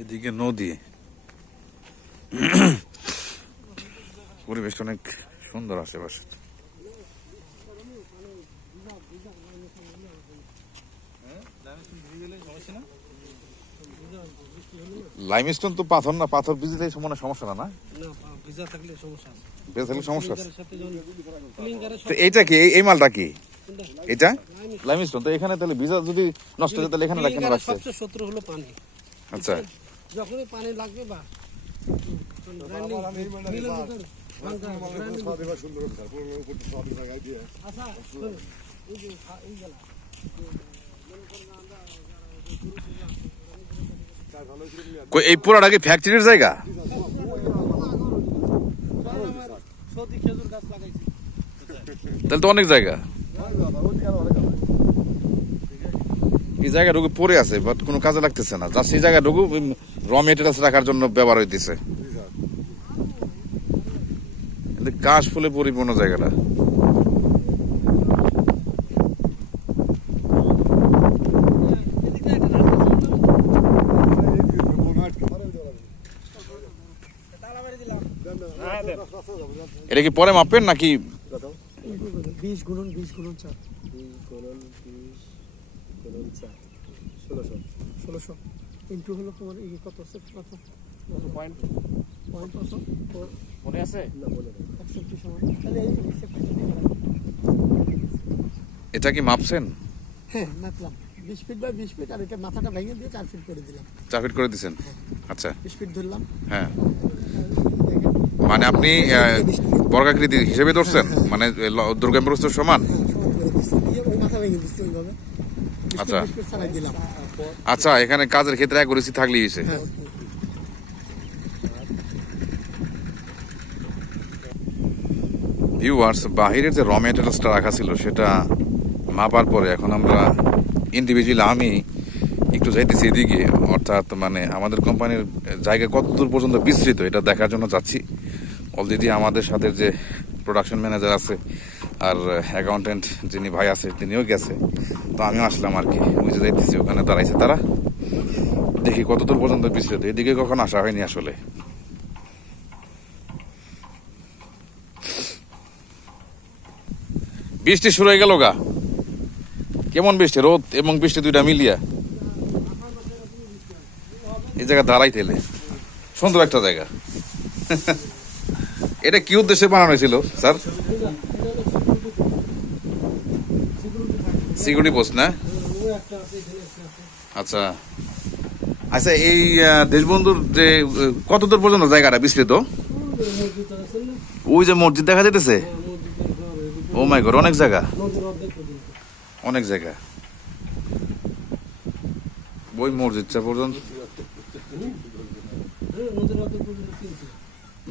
এদিকে নদী, পরিবেশটা অনেক সুন্দর আশেপাশে। লাইমস্টোন তো পাথর না, পাথর ভিজলে মনে সমস্যা না, ভিজা থাকলে সমস্যা আছে। তো এইটা কি, এই মালটা কি এটা? লাইমস্টোন। তো এখানে তাহলে ভিজা যদি নষ্ট হয়ে তাহলে এখানে কেন রাখছে? সবচেয়ে শত্রু হলো পানি। আচ্ছা, যখনই পানি লাগবে বা এই পুরাটা কি ফ্যাক্টরির জায়গা? তাহলে তো অনেক জায়গা, এই জায়গাটুকু পড়ে আছে বাট কোনো কাজে লাগতেছে না। যা সেই জায়গাটুকু র মেটেরিয়ালস রাখার জন্য ব্যবহার হইতেছে। কাশ ফুলে পরিপূর্ণ জায়গাটা। এটা কি পরে মাপবেন নাকি? 20 গুণন 20 গুণন 4 1600 ইনটু হলো তোমার এই কত আছে, কত পয়েন্ট কত মনে আছে না? মনে নেই। 61 সমান তাহলে এই এটা কি মাপছেন? হ্যাঁ, মাপলাম 20 ফিট বাই 20 ফিট, আর এটা মাথাটা ভেঙে দিয়ে 4 ফিট করে দিলাম। 4 ফিট করে দিয়েছেন? আচ্ছা, 20 ফিট ধরলাম। হ্যাঁ, মানে আপনি বর্গাকৃতি হিসেবে ধরছেন, মানে দুর্গা প্রস্থ সমান। আচ্ছা আচ্ছা, এখানে কাজের ক্ষেত্রে অ্যাকুরেসি থাকলেই হয়েছে। ভিউয়ার্স, বাহিরের যে র মেটেরিয়ালসটা রাখা ছিল সেটা মাপার পরে এখন আমরা ইন্ডিভিজুয়ালি আমি একটু যাইতেছি এদিকে, অর্থাৎ মানে আমাদের কোম্পানির জায়গা কতদূর পর্যন্ত বিস্তৃত এটা দেখার জন্য যাচ্ছি। অলরেডি আমাদের সাথে যে প্রোডাকশন ম্যানেজার আছে আর অ্যাকাউন্টেন্ট যিনি ভাই আছে তিনিও গেছে, তো আমিও আসলাম আর কি। ওই যে যাইতেছি, ওখানে দাঁড়াইছে তারা, দেখি কতদূর পর্যন্ত বিস্তৃত। এদিকে কখনো আসা হয়নি আসলে। বৃষ্টি শুরু হয়ে গেল গা। কেমন বৃষ্টি, রোদ এবং বৃষ্টি দুইটা মিলিয়া এই জায়গা দাঁড়াই তেলে সুন্দর একটা জায়গা। এটা কি উদ্দেশ্যে বানানো হয়েছিল স্যার? সিকিউরিটি পোস্ট না? আচ্ছা আচ্ছা, এই দেশবন্ধুর যে কতদূর পর্যন্ত জায়গাটা বিস্তৃত? ওই যে মসজিদ দেখা যেতেছে, ও মাই গড, অনেক জায়গা, অনেক জায়গা। ওই মসজিদটা পর্যন্ত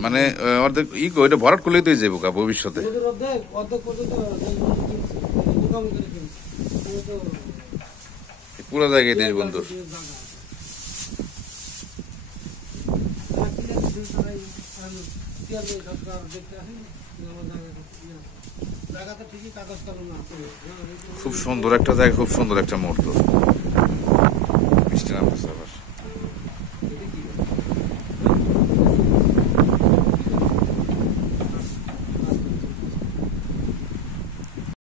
মানে অর্ধেক ওইটা ভরাট করলেই তো যাবো ভবিষ্যতে। পুরো জায়গায় দেশবন্ধুর। খুব সুন্দর একটা জায়গা, খুব সুন্দর একটা মুহূর্ত। বৃষ্টি নামতেছে আবার।